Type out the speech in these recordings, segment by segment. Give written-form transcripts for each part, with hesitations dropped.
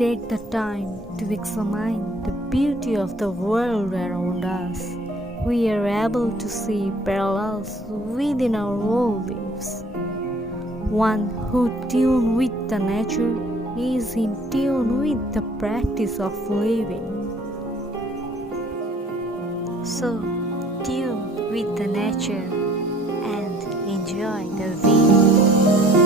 take the time to examine the beauty of the world around us, we are able to see parallels within our own lives. One who tunes with the nature is in tune with the practice of living. So, tune with the nature and enjoy the view.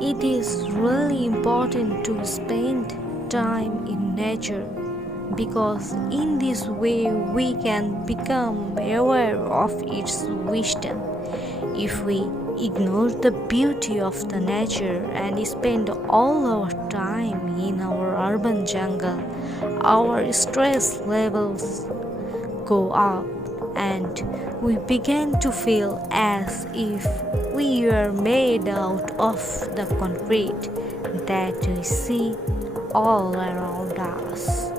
It is really important to spend time in nature because in this way we can become aware of its wisdom. If we ignore the beauty of the nature and spend all our time in our urban jungle, our stress levels go up and we begin to feel as if we are made out of the concrete that we see all around us.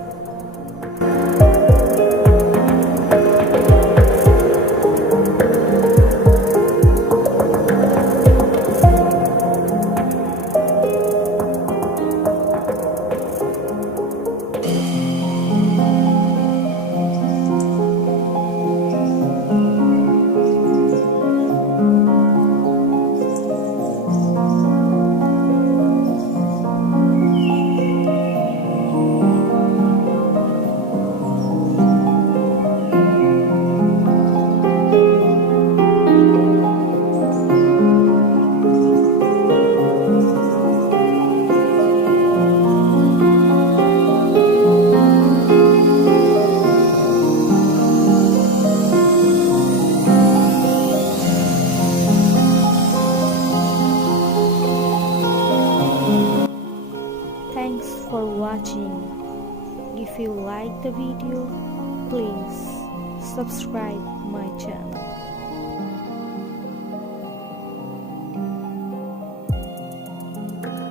Thanks for watching. If you like the video, please subscribe my channel.